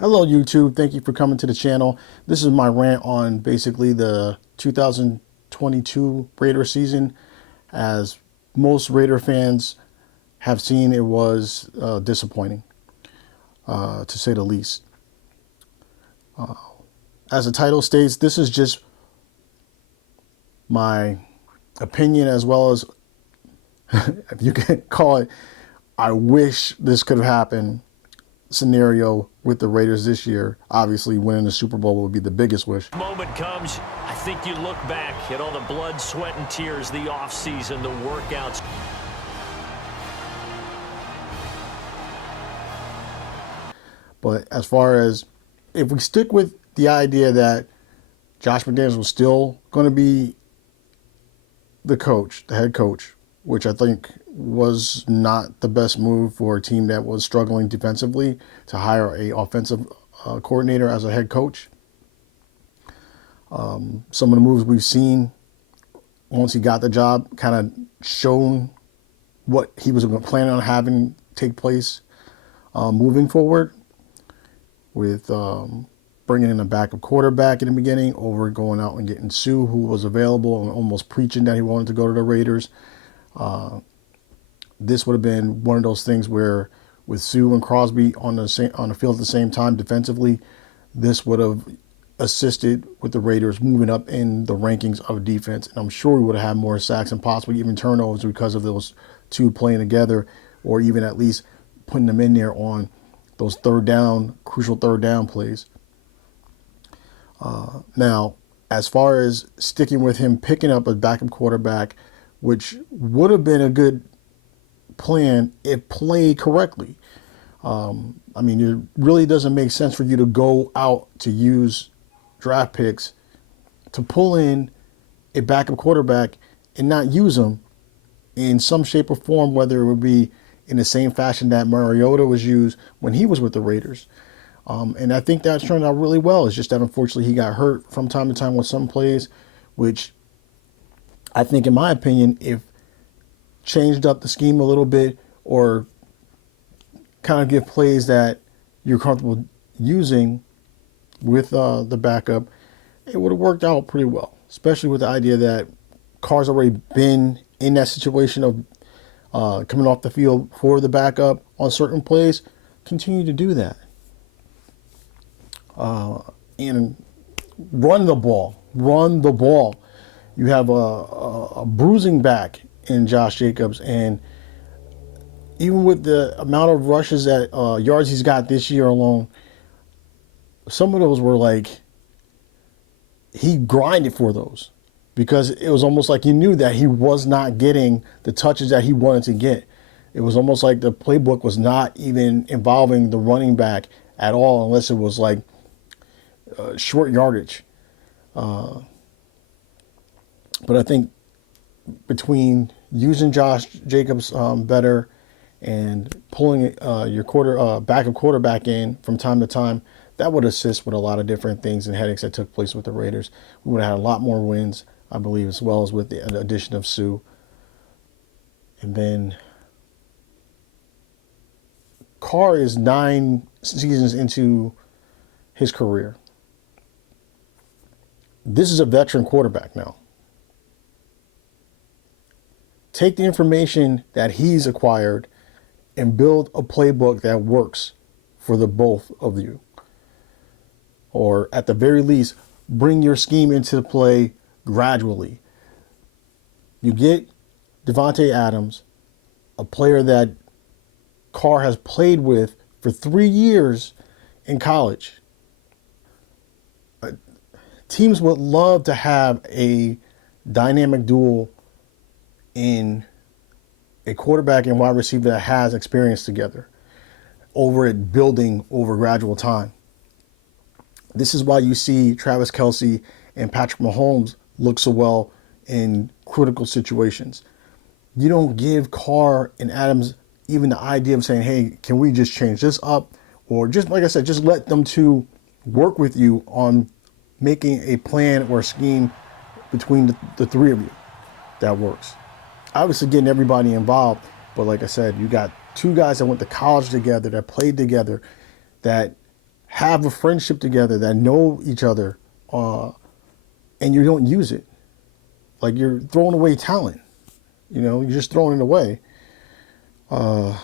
Hello YouTube, thank you for coming to the channel. This is my rant on basically the 2022 Raider season. As most Raider fans have seen, it was disappointing, to say the least. As the title states, this is just my opinion, as well as, if you can call it, I wish this could have happened scenario with the Raiders this year. Obviously, winning the Super Bowl would be the biggest wish. Moment comes, I think you look back at all the blood, sweat, and tears, the offseason, the workouts. But as far as, if we stick with the idea that Josh McDaniels was still going to be the coach, the head coach, which I think was not the best move for a team that was struggling defensively, to hire a offensive coordinator as a head coach. Some of the moves we've seen once he got the job kind of shown what he was planning on having take place moving forward, with bringing in a backup quarterback in the beginning, over going out and getting Sue, who was available, and almost preaching that he wanted to go to the Raiders. This would have been one of those things where, with Sue and Crosby on the field at the same time defensively, this would have assisted with the Raiders moving up in the rankings of defense. And I'm sure we would have had more sacks and possibly even turnovers because of those two playing together, or even at least putting them in there on those crucial third down plays. Now, as far as sticking with him picking up a backup quarterback, which would have been a good plan if played correctly. I mean, it really doesn't make sense for you to go out to use draft picks to pull in a backup quarterback and not use them in some shape or form, whether it would be in the same fashion that Mariota was used when he was with the Raiders. And I think that's turned out really well. It's just that unfortunately he got hurt from time to time with some plays, which I think, in my opinion, if changed up the scheme a little bit, or kind of give plays that you're comfortable using with the backup, it would have worked out pretty well, especially with the idea that Carr's already been in that situation of coming off the field for the backup on certain plays. Continue to do that. And run the ball. Run the ball. You have a bruising back in Josh Jacobs, and even with the amount of rushes that yards he's got this year alone, some of those were like, he grinded for those, because it was almost like he knew that he was not getting the touches that he wanted to get. It was almost like the playbook was not even involving the running back at all, unless it was like short yardage. But I think between using Josh Jacobs better and pulling your backup quarterback in from time to time, that would assist with a lot of different things and headaches that took place with the Raiders. We would have had a lot more wins, I believe, as well as with the addition of Sue. And then Carr is 9 seasons into his career. This is a veteran quarterback now. Take the information that he's acquired and build a playbook that works for the both of you. Or at the very least, bring your scheme into play gradually. You get Devontae Adams, a player that Carr has played with for 3 years in college. Teams would love to have a dynamic duel in a quarterback and wide receiver that has experience together, over it building over gradual time. This is why you see Travis Kelce and Patrick Mahomes look so well in critical situations. You don't give Carr and Adams even the idea of saying, hey, can we just change this up? Or just, like I said, just let them two work with you on making a plan or a scheme between the three of you that works. Obviously getting everybody involved, but like I said, you got two guys that went to college together, that played together, that have a friendship together, that know each other, and you don't use it. Like, you're throwing away talent. You're just throwing it away. But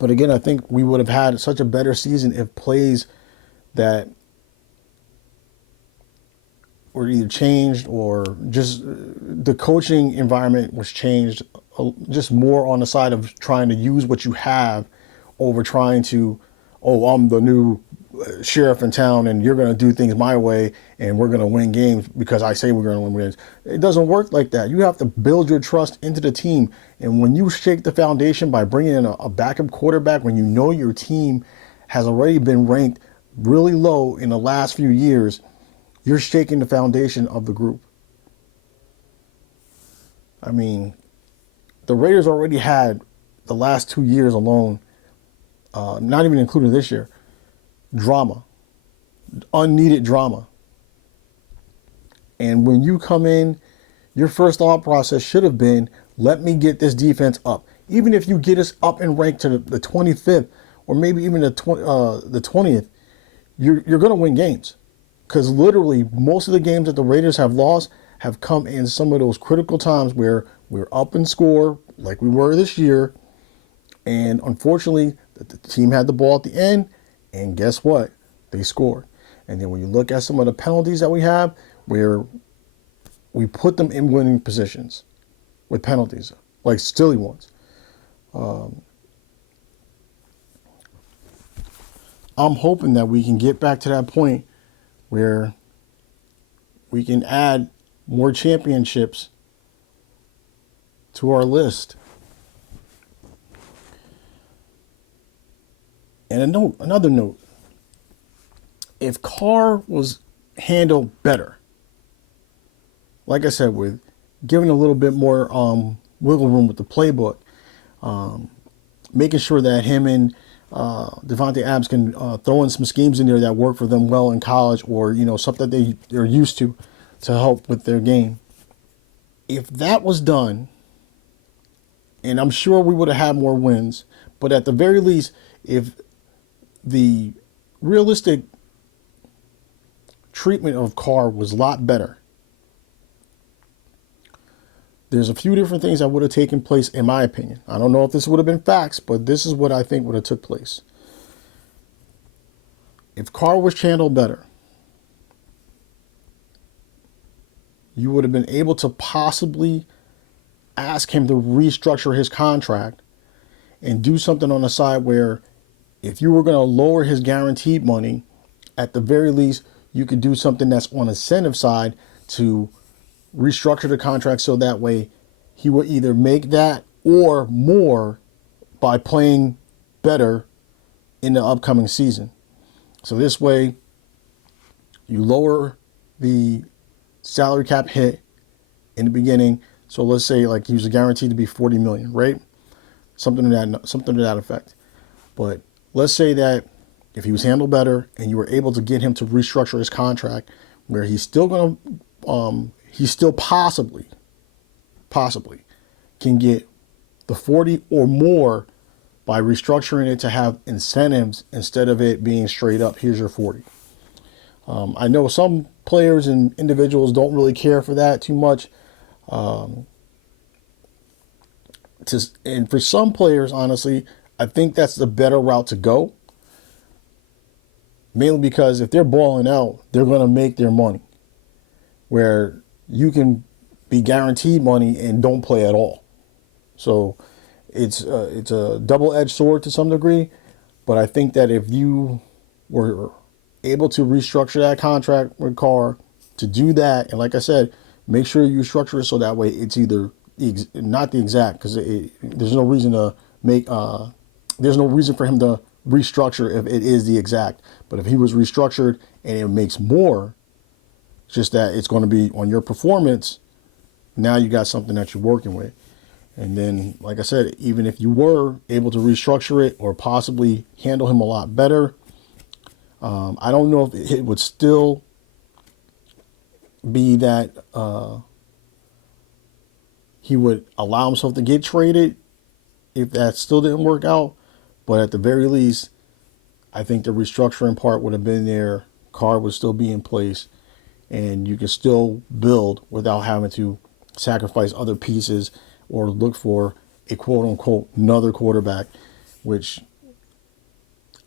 again, I think we would have had such a better season if plays that were either changed or just the coaching environment was changed, just more on the side of trying to use what you have over trying to, oh, I'm the new sheriff in town and you're going to do things my way and we're going to win games because I say we're going to win games. It doesn't work like that. You have to build your trust into the team. And when you shake the foundation by bringing in a backup quarterback, when you know your team has already been ranked really low in the last few years, you're shaking the foundation of the group. I mean, the Raiders already had the last 2 years alone, not even including this year, drama, unneeded drama. And when you come in, your first thought process should have been, let me get this defense up. Even if you get us up and ranked to the 25th or maybe even the 20th, you're going to win games. Because literally most of the games that the Raiders have lost have come in some of those critical times where we're up and score like we were this year. And unfortunately, the team had the ball at the end. And guess what? They scored. And then when you look at some of the penalties that we have, where we put them in winning positions with penalties, like silly ones. I'm hoping that we can get back to that point where we can add more championships to our list. And another note, if Carr was handled better, like I said, with giving a little bit more wiggle room with the playbook, making sure that him and Devontae Adams can throw in some schemes in there that work for them well in college, or something that they're used to help with their game. If that was done, and I'm sure we would have had more wins, but at the very least, if the realistic treatment of Carr was a lot better, there's a few different things that would have taken place, in my opinion. I don't know if this would have been facts, but this is what I think would have took place. If Carr was handled better, you would have been able to possibly ask him to restructure his contract and do something on the side where if you were going to lower his guaranteed money, at the very least, you could do something that's on the incentive side to restructure the contract so that way he would either make that or more by playing better in the upcoming season. So this way, you lower the salary cap hit in the beginning. So let's say like he was guaranteed to be $40 million, right? Something to that effect. But let's say that if he was handled better and you were able to get him to restructure his contract, where he's still going to he's still possibly can get the 40 or more by restructuring it to have incentives instead of it being straight up, here's your 40. I know some players and individuals don't really care for that too much. And for some players, honestly, I think that's the better route to go. Mainly because if they're balling out, they're going to make their money. Where you can be guaranteed money and don't play at all. So it's a double-edged sword to some degree. But I think that if you were able to restructure that contract with Carr to do that, and like I said, make sure you structure it so that way it's either not the exact, because there's no reason to make there's no reason for him to restructure if it is the exact. But if he was restructured and it makes more, just that it's going to be on your performance, now you got something that you're working with. And then, like I said, even if you were able to restructure it or possibly handle him a lot better, I don't know if it would still be that he would allow himself to get traded if that still didn't work out. But at the very least, I think the restructuring part would have been there. Card would still be in place, and you could still build without having to sacrifice other pieces or look for a quote unquote another quarterback, which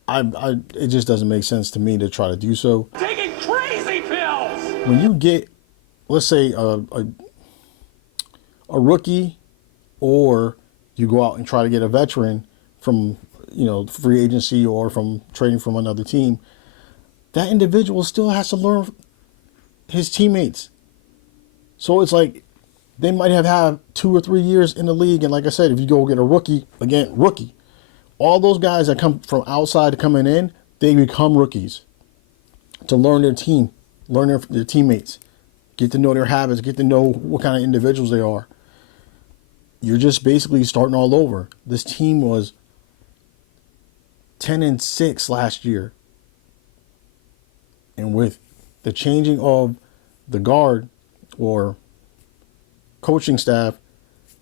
it just doesn't make sense to me to try to do so. Taking crazy pills! When you get, let's say, a rookie, or you go out and try to get a veteran from, free agency or from trading from another team, that individual still has to learn his teammates. So it's like they might have had 2 or 3 years in the league, and like I said, if you go get a rookie, again, rookie, all those guys that come from outside coming in, they become rookies to learn their team, learn their teammates, get to know their habits, get to know what kind of individuals they are. You're just basically starting all over. This team was 10-6 last year. And with the changing of the guard or coaching staff,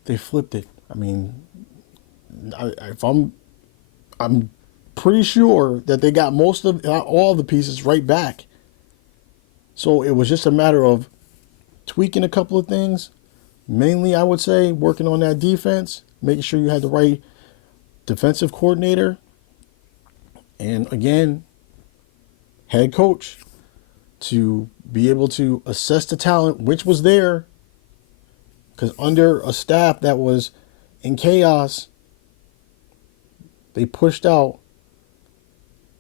they flipped it. I mean, I'm pretty sure that they got most of, not all the pieces right back. So it was just a matter of tweaking a couple of things. Mainly, I would say, working on that defense, making sure you had the right defensive coordinator, and again, head coach, to be able to assess the talent, which was there, because under a staff that was in chaos, they pushed out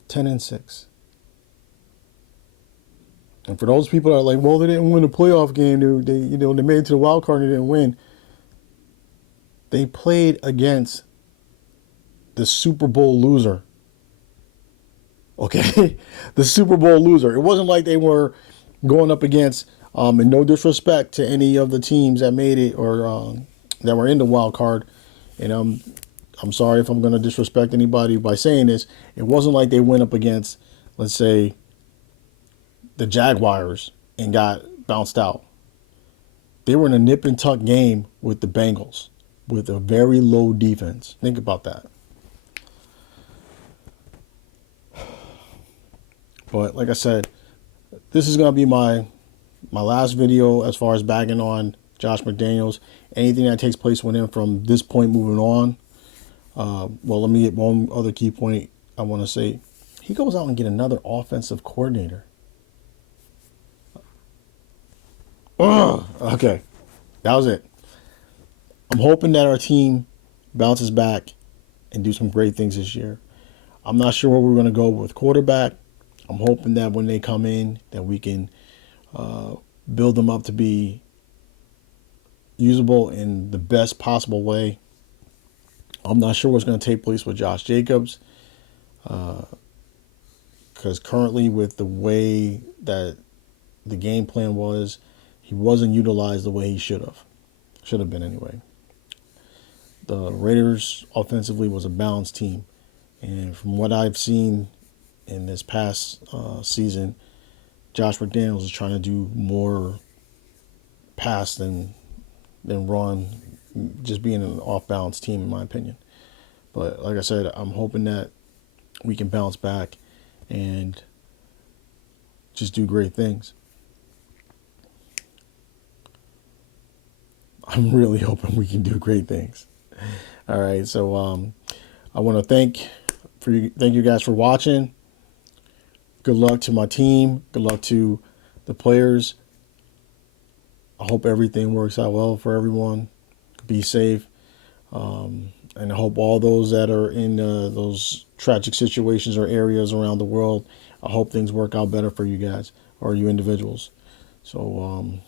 10-6. And for those people that are like, well, they didn't win a playoff game, they made it to the wild card and they didn't win. They played against the Super Bowl loser. Okay? The Super Bowl loser. It wasn't like they were going up against, and no disrespect to any of the teams that made it or that were in the wild card. And I'm sorry if I'm going to disrespect anybody by saying this. It wasn't like they went up against, let's say, the Jaguars and got bounced out. They were in a nip and tuck game with the Bengals with a very low defense. Think about that. But like I said, this is going to be my last video as far as bagging on Josh McDaniels. Anything that takes place with him from this point moving on. Well, let me get one other key point I want to say. He goes out and get another offensive coordinator. Okay, that was it. I'm hoping that our team bounces back and do some great things this year. I'm not sure where we're going to go with quarterback. I'm hoping that when they come in, that we can build them up to be usable in the best possible way. I'm not sure what's going to take place with Josh Jacobs, because currently with the way that the game plan was, he wasn't utilized the way he should have been anyway. The Raiders offensively was a balanced team, and from what I've seen in this past season, Josh McDaniels is trying to do more pass than run, just being an off-balance team in my opinion. But like I said, I'm hoping that we can bounce back and just do great things. I'm really hoping we can do great things. All right, so I want to thank you guys for watching. Good luck to my team. Good luck to the players. I hope everything works out well for everyone. Be safe. And I hope all those that are in those tragic situations or areas around the world, I hope things work out better for you guys or you individuals. So,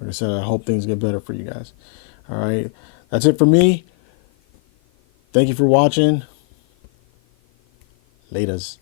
like I said, I hope things get better for you guys. All right. That's it for me. Thank you for watching. Laters.